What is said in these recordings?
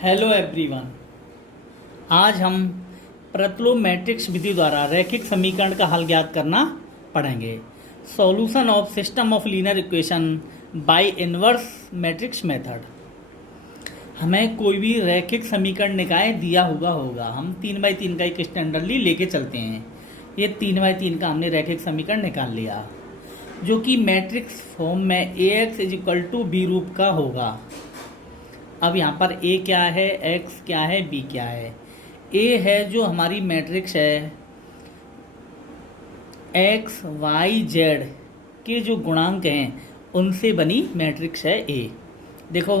Hello everyone. आज हम प्रतलो matrix विधि द्वारा रैखिक समीकरण का हल ज्ञात करना पढ़ेंगे। Solution of system of linear equation by inverse matrix method. हमें कोई भी रैखिक समीकरण निकाय दिया हुआ होगा, हम 3x3 का एक स्टैंडर्डली लेके चलते हैं। ये 3x3 का हमने रैखिक समीकरण निकाल लिया, जो कि मैट्रिक्स फॉर्म में Ax = B रूप का होगा। अब यहाँ पर A क्या है, X क्या है, B क्या है। A है जो हमारी मैट्रिक्स है, X, Y, Z के जो गुणांक हैं उनसे बनी मैट्रिक्स है A। देखो,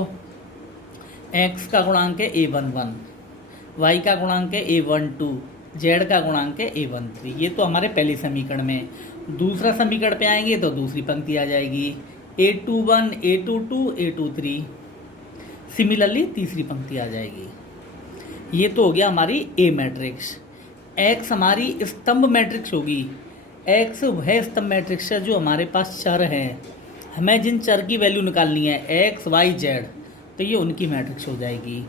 X का गुणांक है A11, Y का गुणांक है A12, Z का गुणांक है A13। ये तो हमारे पहले समीकरण में। दूसरा समीकरण पे आएंगे तो दूसरी पंक्ति आ जाएगी, A21, A22, A23। सिमिलरली तीसरी पंक्ति आ जाएगी। ये तो हो गया हमारी ए मैट्रिक्स। एक्स हमारी स्तंभ मैट्रिक्स होगी। एक्स वह स्तंभ मैट्रिक्स है जो हमारे पास चर हैं, हमें जिन चर की वैल्यू निकालनी है एक्स, वाई, जेड, तो ये उनकी मैट्रिक्स हो जाएगी।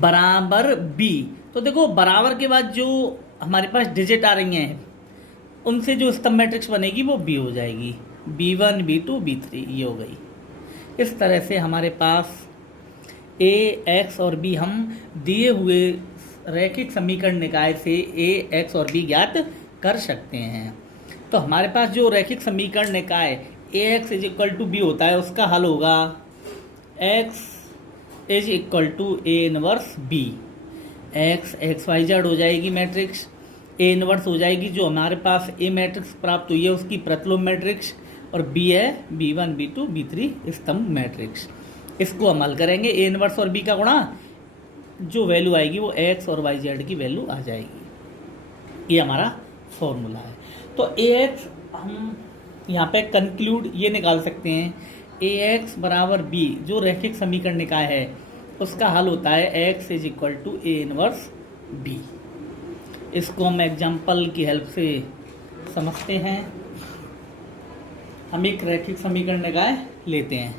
बराबर बी, तो देखो बराबर के बाद जो हमारे पास डिजिट आ रही हैं उनसे जो स्तंभ मैट्रिक्स बनेगी वो बी हो जाएगी। B1, B2, B3 ये हो गई। इस तरह से हमारे पास A, X और B हम दिए हुए रैखिक समीकरण निकाय से A, X और B ज्ञात कर सकते हैं। तो हमारे पास जो रैखिक समीकरण निकाय Ax = B होता है उसका हल होगा X = A inverse B। X, X, Y, Z हो जाएगी मैट्रिक्स। A इनवर्स हो जाएगी जो हमारे पास A मैट्रिक्स प्राप्त हुई है उसकी प्रतिलोम मैट्रिक्स, और B है B1, B2, B3 स्तंभ मैट्रिक्स। इसको हम हल करेंगे, A इनवर्स और B का गुणा, जो वैल्यू आएगी वो X और Y, Z की वैल्यू आ जाएगी। ये हमारा फॉर्मूला है। तो Ax हम यहाँ पे कंक्लूड ये निकाल सकते हैं, Ax बराबर B जो रैखिक समीकरण निकाय है उसका हल होता है X = A इनवर्स B। इसको हम एग्जाम्पल की हेल्प से समझते हैं। हम एक रैखिक समीकरण निकाय लेते हैं।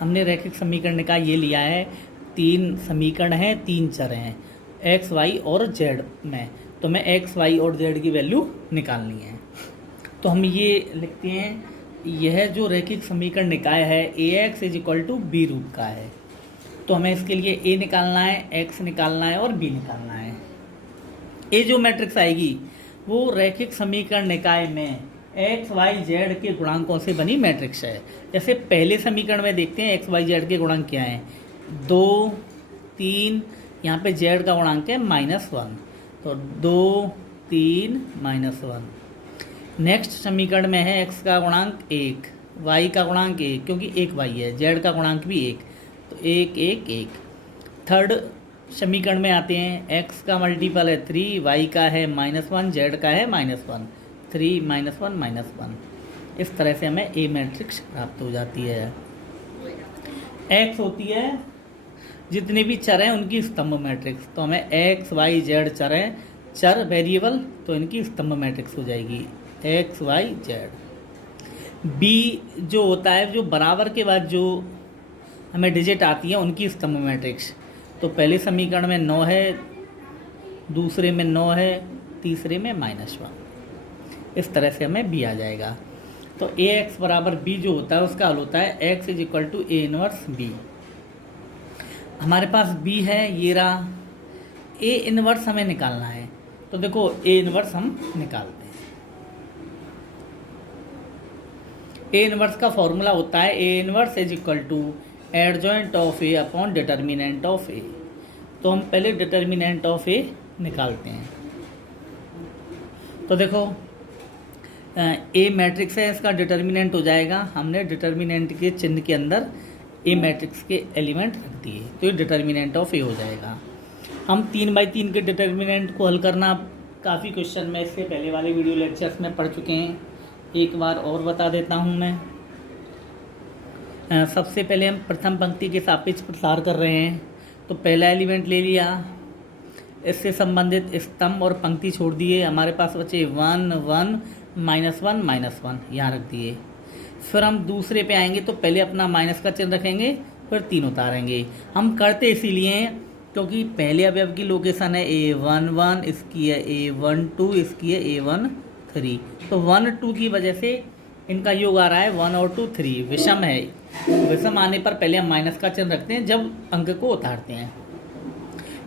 हमने रैखिक समीकरण निकाय ये लिया है, 3 समीकरण हैं, 3 चर हैं x, y और z में। तो मैं x, y और z की वैल्यू निकालनी है। तो हम ये लिखते हैं, यह जो रैखिक समीकरण निकाय है Ax = B रूप का है। तो हमें इसके लिए A निकालना है, X निकालना है और B निकालना है। A जो मैट्रिक्स आएगी वो रैखिक समीकरण निकाय में एक्स, वाई, जेड के गुणांकों से बनी मैट्रिक्स है। जैसे पहले समीकरण में देखते हैं एक्स, वाई, जेड के गुणांक क्या हैं, 2, 3, यहाँ पे जेड का गुणांक है -1, तो 2, 3, -1। नेक्स्ट समीकरण में है एक्स का गुणांक 1, वाई का गुणांक 1 क्योंकि 1 वाई है, जेड का गुणांक भी 1, तो 1, 1, 1। थर्ड समीकरण में आते हैं, एक्स का मल्टीपल है 3, वाई का है -1, जेड का है -1, 3, -1, -1। इस तरह से हमें ए मैट्रिक्स प्राप्त हो जाती है। एक्स होती है जितने भी चर हैं उनकी स्तंभ मैट्रिक्स। तो हमें एक्स, वाई, जेड चर हैं, चर वेरिएबल, तो इनकी स्तंभ मैट्रिक्स हो जाएगी एक्स, वाई, जेड। बी जो होता है जो बराबर के बाद जो हमें डिजिट आती है उनकी स्तंभ मैट्रिक्स। तो पहले समीकरण में 9 है, दूसरे में 9 है, तीसरे में -1। इस तरह से हमें B आ जाएगा। तो Ax बराबर B जो होता है उसका हल होता है X = A इनवर्स B। हमारे पास B है, ये रहा। A इनवर्स हमें निकालना है, तो देखो A इनवर्स हम निकालते हैं। A इनवर्स का फॉर्मूला होता है A inverse = adjoint of A upon determinant of A। तो हम पहले डिटर्मिनेंट ऑफ A निकालते हैं। तो देखो ए मैट्रिक्स है, इसका डिटर्मिनेंट हो जाएगा, हमने डिटर्मिनेंट के चिन्ह के अंदर ए मैट्रिक्स के एलिमेंट रख दिए, तो ये डिटर्मिनेंट ऑफ ए हो जाएगा। हम 3x3 के डिटर्मिनेंट को हल करना काफ़ी क्वेश्चन में इसके पहले वाले वीडियो लेक्चर्स में पढ़ चुके हैं, एक बार और बता देता हूँ मैं। सबसे पहले हम प्रथम पंक्ति के सापेक्ष प्रसार कर रहे हैं। तो पहला एलिमेंट ले लिया, इससे संबंधित स्तंभ और पंक्ति छोड़ दिए, हमारे पास बचे 1, 1, -1, -1 यहाँ रख दिए। फिर हम दूसरे पे आएंगे तो पहले अपना माइनस का चिन्ह रखेंगे, फिर 3 उतारेंगे। हम करते इसीलिए हैं क्योंकि पहले अवयव की लोकेशन है A11, इसकी है A12, इसकी है A13। तो 1 2 की वजह से इनका योग आ रहा है 1 और 2 3, विषम है। विषम आने पर पहले हम माइनस का चिन्ह रखते हैं जब अंक को उतारते हैं।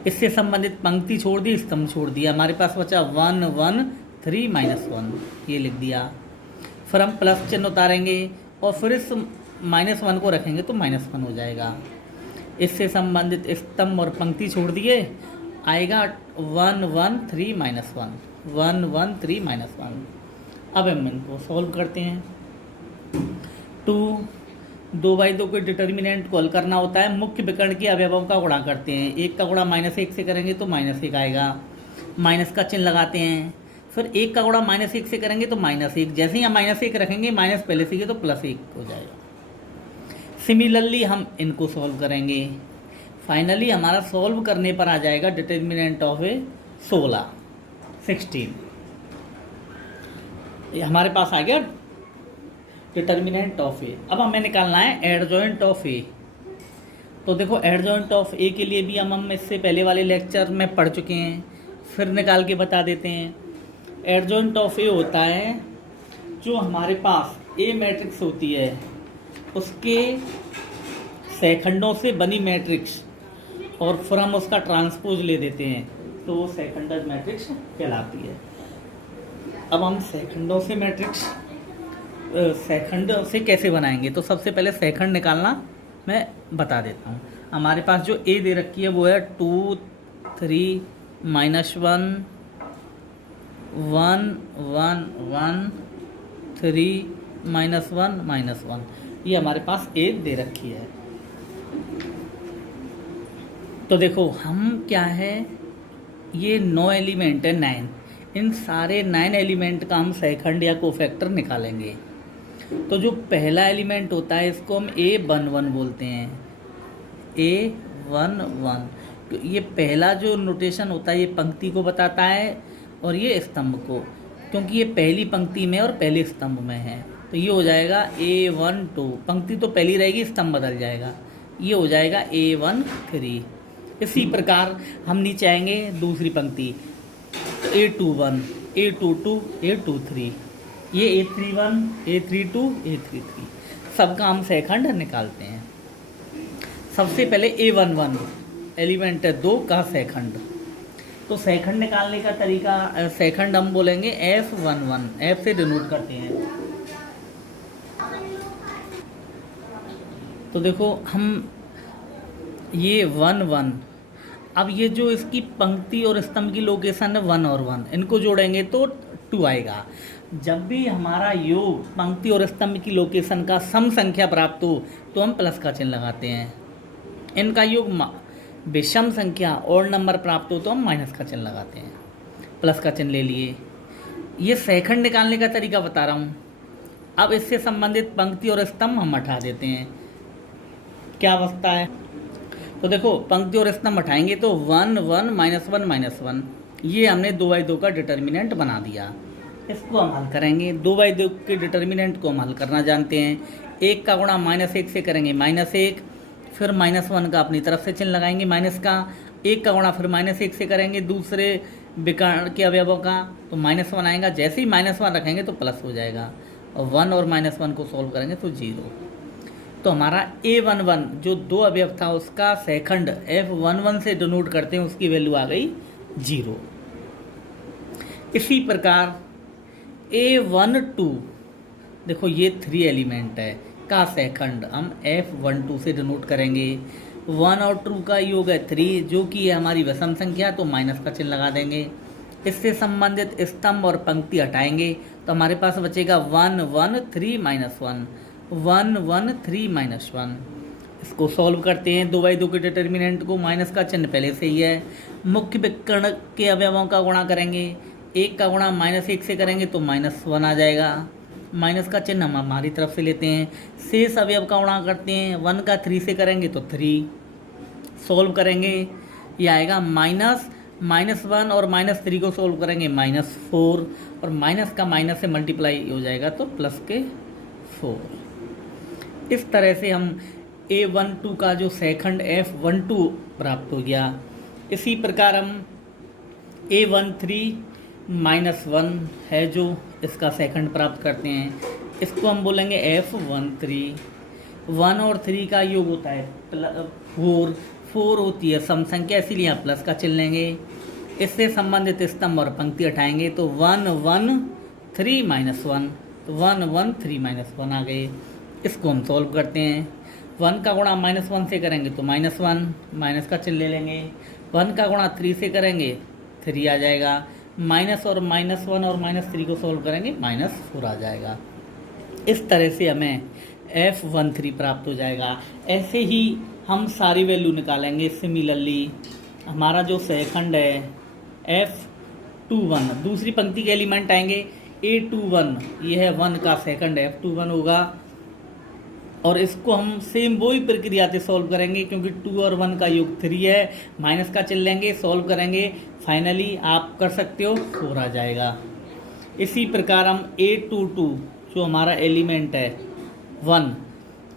इससे संबंधित पंक्ति छोड़ दी, स्तंभ छोड़ दिया, हमारे पास बचा 1 1 3 -1, ये लिख दिया। फिर हम प्लस चिन्ह उतारेंगे और फिर इस -1 को रखेंगे तो -1 हो जाएगा। इससे संबंधित स्तंभ और पंक्ति छोड़ दिए, आएगा 1 1 3 -1, 1 1 3 -1। अब हम इनको सॉल्व करते हैं। 2/2 के डिटर्मिनेंट को हल करना होता है, मुख्य विकर्ण के अवयवों का गुणा करते हैं। 1 का गुणा -1 से करेंगे तो -1 आएगा, माइनस का चिन्ह लगाते हैं। फिर 1 का गुणा -1 से करेंगे तो -1, जैसे ही हम -1 रखेंगे माइनस पहले से ही तो +1 हो जाएगा। सिमिलरली हम इनको सॉल्व करेंगे। फाइनली हमारा सॉल्व करने पर आ जाएगा डिटर्मिनेंट ऑफ ए 16। ये हमारे पास आ गया डिटर्मिनेंट ऑफ ए। अब हमें निकालना है एडजॉइंट ऑफ ए। तो देखो एडजॉइंट ऑफ ए के लिए भी हम इससे पहले वाले लेक्चर में पढ़ चुके हैं, फिर निकाल के बता देते हैं। एडजॉइंट ऑफ ए होता है जो हमारे पास ए मैट्रिक्स होती है उसके सेखंडों से बनी मैट्रिक्स और फिर हम उसका ट्रांसपोज ले देते हैं तो वो सेखंडज मैट्रिक्स कहलाती है। अब हम सेखंडों से मैट्रिक्स सेखंड से कैसे बनाएंगे, तो सबसे पहले सेखंड निकालना मैं बता देता हूँ। हमारे पास जो ए दे रखी है वो है 2 3 -1 1 1 1 3 -1 -1, ये हमारे पास ए दे रखी है। तो देखो हम क्या है, ये 9 एलिमेंट है, 9, इन सारे 9 एलिमेंट का हम सेखंड या कोफैक्टर निकालेंगे। तो जो पहला एलिमेंट होता है इसको हम A11 बोलते हैं, A11। तो ये पहला जो नोटेशन होता है ये पंक्ति को बताता है और ये स्तंभ को, क्योंकि ये पहली पंक्ति में और पहले स्तंभ में है। तो ये हो जाएगा A12, पंक्ति तो पहली रहेगी, स्तंभ बदल जाएगा, ये हो जाएगा A13। इसी प्रकार हम नीचे आएंगे दूसरी पंक्ति, तो A21 A22 A23, ये A31 A32 A33, सबका हम सेखंड निकालते हैं। सबसे पहले A11 एलिमेंट है 2 का सेखंड, तो सेखंड निकालने का तरीका, सेखंड हम बोलेंगे F11, F से डिनोट करते हैं। तो देखो हम ये 1 1, अब ये जो इसकी पंक्ति और स्तंभ की लोकेशन है 1 और 1, इनको जोड़ेंगे तो 2 आएगा। जब भी हमारा योग पंक्ति और स्तंभ की लोकेशन का सम संख्या प्राप्त हो तो हम प्लस का चिन्ह लगाते हैं। इनका योग विषम संख्या और नंबर प्राप्त हो तो हम माइनस का चिन्ह लगाते हैं। प्लस का चिन्ह ले लिए। ये सेखंड निकालने का तरीका बता रहा हूँ। अब इससे संबंधित पंक्ति और स्तंभ हम हटा देते हैं। क्या बचता है, तो देखो पंक्ति और स्तंभ हटाएंगे तो 1 1 -1 -1, ये हमने 2/2 का डिटर्मिनेंट बना दिया। इसको हम हल करेंगे। 2/2 के डिटर्मिनेंट को हम हल करना जानते हैं। 1 का गुणा -1 से करेंगे -1, फिर -1 का अपनी तरफ से चिन्ह लगाएंगे माइनस का। 1 का गुणा फिर -1 से करेंगे दूसरे विकर्ण के अवयवों का, तो -1 आएगा। जैसे ही -1 रखेंगे तो प्लस हो जाएगा, और 1 और -1 को सॉल्व करेंगे तो 0। तो हमारा A11 जो 2 अवयव था उसका सेखंड F11 से डिनोट करते हैं, उसकी वैल्यू आ गई 0। इसी प्रकार A12, देखो ये 3 एलिमेंट है का सेखंड हम F12 से डिनोट करेंगे। 1 और 2 का योग है 3, जो कि है हमारी विषम संख्या, तो माइनस का चिन्ह लगा देंगे। इससे संबंधित स्तंभ और पंक्ति हटाएंगे तो हमारे पास बचेगा 1 1 3 -1, 1 1 3 -1। इसको सॉल्व करते हैं। 2/2 के डिटर्मिनेंट को माइनस का चिन्ह पहले से ही है। मुख्य विकर्ण के अवयवों का गुणा करेंगे। 1 का गुणा -1 से करेंगे तो -1 आ जाएगा। माइनस का चिन्ह हम हमारी तरफ से लेते हैं। शेष अवयव का गुणा करते हैं। 1 का 3 से करेंगे तो 3। सॉल्व करेंगे, ये आएगा -1 और -3 को सॉल्व करेंगे -4, और माइनस का माइनस से मल्टीप्लाई हो जाएगा तो प्लस के 4। इस तरह से हम A12 का जो सेकंड F12 प्राप्त हो गया। इसी प्रकार हम A13-1 है जो इसका सेकंड प्राप्त करते हैं, इसको हम बोलेंगे F13। 1 और 3 का योग होता है 4 होती है सम संख्या, इसीलिए आप प्लस का चिन्ह लेंगे। इससे संबंधित स्तंभ और पंक्ति हटाएंगे तो 1 1 3 -1, तो 1 1 3 -1 आ गए। इसको हम सॉल्व करते हैं। 1 का गुणा -1 से करेंगे तो -1, माइनस का चिन्ह ले लेंगे। 1 का गुणा 3 से करेंगे 3 आ जाएगा। माइनस और -1 और -3 को सॉल्व करेंगे -4 आ जाएगा। इस तरह से हमें F13 प्राप्त हो जाएगा। ऐसे ही हम सारी वैल्यू निकालेंगे। सिमिलरली हमारा जो सेकंड है F21, दूसरी पंक्ति के एलिमेंट आएंगे A21, ये है 1 का सेकंड F21 होगा, और इसको हम सेम वही प्रक्रिया से सॉल्व करेंगे क्योंकि 2 और 1 का योग 3 है। माइनस का चिन्ह लेंगे, सॉल्व करेंगे, फाइनली आप कर सकते हो 4 आ जाएगा। इसी प्रकार हम A22 जो हमारा एलिमेंट है 1,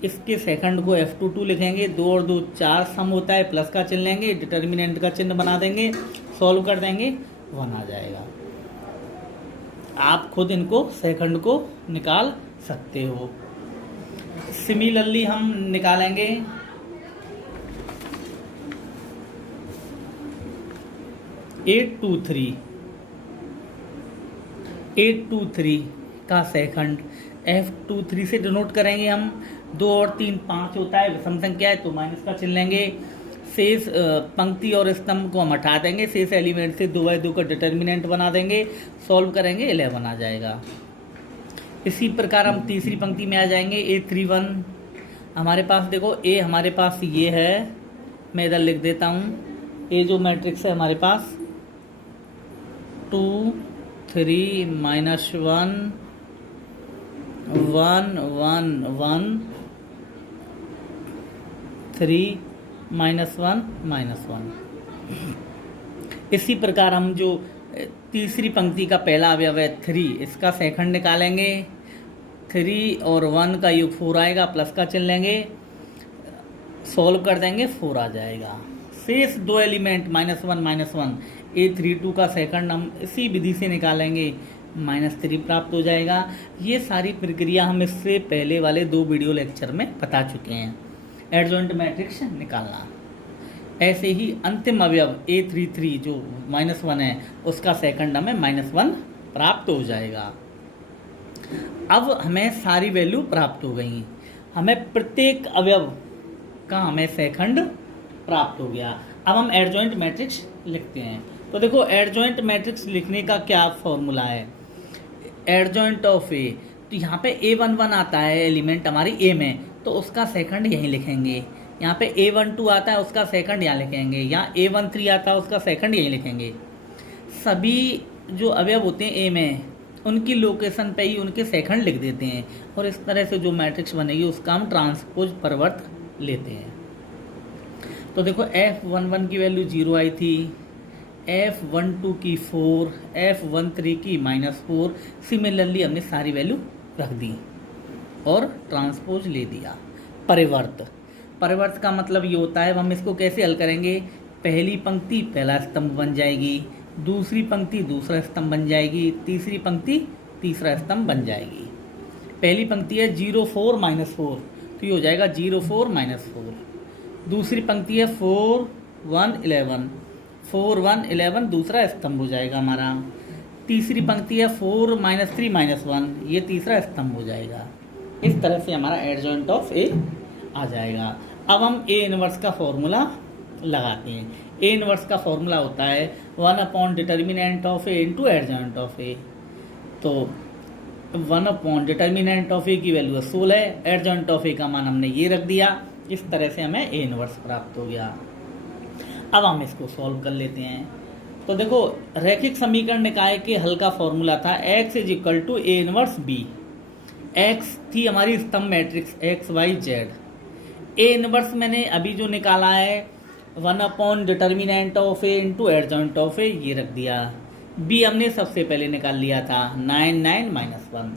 इसके सेकंड को F22 लिखेंगे। 2 और 2 4 सम होता है, प्लस का चिन्ह लेंगे, डिटर्मिनेंट का चिन्ह बना देंगे, सॉल्व कर देंगे, 1 आ जाएगा। आप खुद इनको सेकंड को निकाल सकते हो। सिमिलरली हम निकालेंगे A23 का सेकंड F23 से डिनोट करेंगे हम। 2 और 3 5 होता है, विषम संख्या है तो माइनस का चिन्ह लेंगे। शेष पंक्ति और स्तंभ को हम हटा देंगे, शेष एलिमेंट से 2/2 का डिटर्मिनेंट बना देंगे, सॉल्व करेंगे 11 आ जाएगा। इसी प्रकार हम तीसरी पंक्ति में आ जाएंगे। A31 हमारे पास देखो, A हमारे पास ये है, मैं इधर लिख देता हूँ। A जो मैट्रिक्स है हमारे पास 2 3 -1 1 1 1 3 -1 -1। इसी प्रकार हम जो तीसरी पंक्ति का पहला अवयव है 3, इसका सेकंड निकालेंगे। 3 और 1 का योग 4 आएगा, प्लस का चिन्ह लेंगे, सॉल्व कर देंगे, 4 आ जाएगा। शेष 2 एलिमेंट -1 -1, A32 का सेकंड हम इसी विधि से निकालेंगे, -3 प्राप्त हो जाएगा। ये सारी प्रक्रिया हम इससे पहले वाले 2 वीडियो लेक्चर में बता चुके हैं, एडजॉइंट मैट्रिक्स निकालना। ऐसे ही अंतिम अवयव A33 जो -1 है, उसका सेकंड हमें -1 प्राप्त हो जाएगा। अब हमें सारी वैल्यू प्राप्त हो गई, हमें प्रत्येक अवयव का हमें सेकंड प्राप्त हो गया। अब हम एडजॉइंट मैट्रिक्स लिखते हैं। तो देखो, एडजॉइंट मैट्रिक्स लिखने का क्या फॉर्मूला है। एडजॉइंट ऑफ A, तो यहाँ पे A11 आता है एलिमेंट हमारी A में, तो उसका सेकंड यहीं लिखेंगे। यहाँ पे A12 आता है, उसका सेकंड यहाँ लिखेंगे। यहाँ A13 आता है, उसका सेकंड यहीं लिखेंगे। सभी जो अवयव होते हैं A में, उनकी लोकेशन पे ही उनके सेकंड लिख देते हैं, और इस तरह से जो मैट्रिक्स बनेगी उसका हम ट्रांसपोज परिवर्त लेते हैं। तो देखो, F11 की वैल्यू 0 आई थी, F12 की 4, F13 की -4। सिमिलरली हमने सारी वैल्यू रख दी और ट्रांसपोज ले दिया। परिवर्त का मतलब ये होता है, हम इसको कैसे हल करेंगे। पहली पंक्ति पहला स्तंभ बन जाएगी, दूसरी पंक्ति दूसरा स्तंभ बन जाएगी, तीसरी पंक्ति तीसरा स्तंभ बन जाएगी। पहली पंक्ति है 0 4 -4, तो ये हो जाएगा 0 4 -4। दूसरी पंक्ति है 4 1 11, 4 1 11 दूसरा स्तंभ हो जाएगा हमारा। तीसरी पंक्ति है 4 -3 -1, ये तीसरा स्तंभ हो जाएगा। इस तरह से हमारा एडजॉइंट ऑफ A आ जाएगा। अब हम A इनवर्स का फॉर्मूला लगाते हैं। A इनवर्स का फॉर्मूला होता है 1 determinant of A into adjoint of A। तो 1 डिटर्मिनेंट ऑफ A की वैल्यू है 16, एडजॉइंट ऑफ A का मान हमने ये रख दिया। इस तरह से हमें A इनवर्स प्राप्त हो गया। अब हम इसको सॉल्व कर लेते हैं। तो देखो, रैखिक समीकरण निकाय के हल का फॉर्मूला था x = A inverse B। x थी हमारी स्तंभ matrix x y z। A inverse मैंने अभी जो निकाला है 1 determinant of A into adjoint of A, ये रख दिया। B हमने सबसे पहले निकाल लिया था 9 9 -1।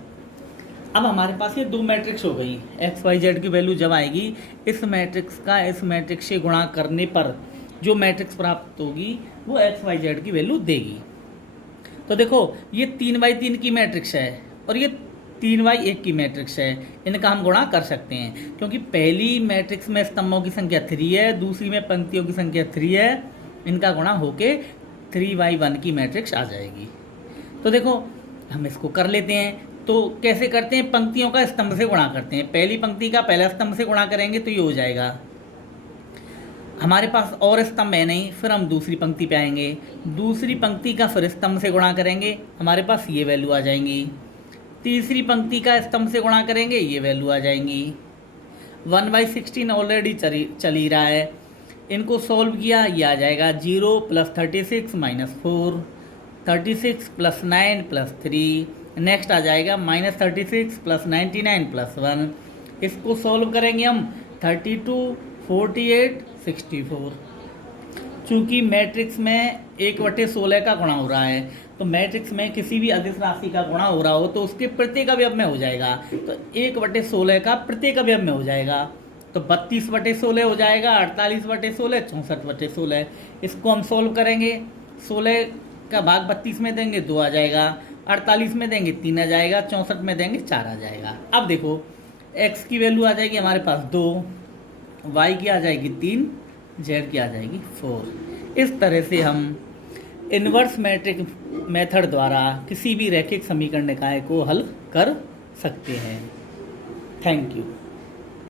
अब हमारे पास ये दो मैट्रिक्स हो गई, एक्स वाई जेड की वैल्यू जब आएगी इस मैट्रिक्स का इस मैट्रिक्स से गुणा करने पर जो मैट्रिक्स प्राप्त होगी वो एक्स वाई जेड की वैल्यू देगी। तो देखो ये 3x3 की मैट्रिक्स है और ये 3x1 की मैट्रिक्स है, इनका हम गुणा कर सकते हैं क्योंकि पहली मैट्रिक्स में स्तंभों की संख्या 3 है, दूसरी में पंक्तियों की संख्या 3 है, इनका गुणा होके 3y1 की मैट्रिक्स आ जाएगी। तो देखो हम इसको कर लेते हैं। तो कैसे करते हैं, पंक्तियों का स्तंभ से गुणा करते हैं। पहली पंक्ति का पहला स्तंभ से गुणा करेंगे तो ये हो जाएगा। हमारे पास और स्तंभ है नहीं, फिर हम दूसरी पंक्ति पे आएंगे, दूसरी पंक्ति का फिर स्तंभ से गुणा करेंगे, हमारे पास ये वैल्यू आ जाएंगी। तीसरी पंक्ति का स्तंभ से गुणा करेंगे, ये वैल्यू आ जाएंगी। 1/16 ऑलरेडी चल ही रहा है, इनको सॉल्व किया, ये आ जाएगा 0 + 36 - 4, 36 + 9 + 3, नेक्स्ट आ जाएगा -36 + 99 + 1। इसको सॉल्व करेंगे हम 32, 48, 64। चूंकि मैट्रिक्स में 1/16 का गुणा हो रहा है, तो मैट्रिक्स में किसी भी अदिश राशि का गुणा हो रहा हो तो उसके प्रत्येक अवयव में हो जाएगा, तो 1/16 का प्रत्येक अवयव में हो जाएगा, तो 32/16 हो जाएगा, 48/16, 64/16। इसको हम सोल्व करेंगे, 16 का भाग 32 में देंगे 2 आ जाएगा, 48 में देंगे 3 आ जाएगा, 64 में देंगे 4 आ जाएगा। अब देखो x की वैल्यू आ जाएगी हमारे पास 2, y की आ जाएगी 3, z की आ जाएगी 4। इस तरह से हम इन्वर्स मैट्रिक मेथड द्वारा किसी भी रैखिक समीकरण निकाय को हल कर सकते हैं। Thank you.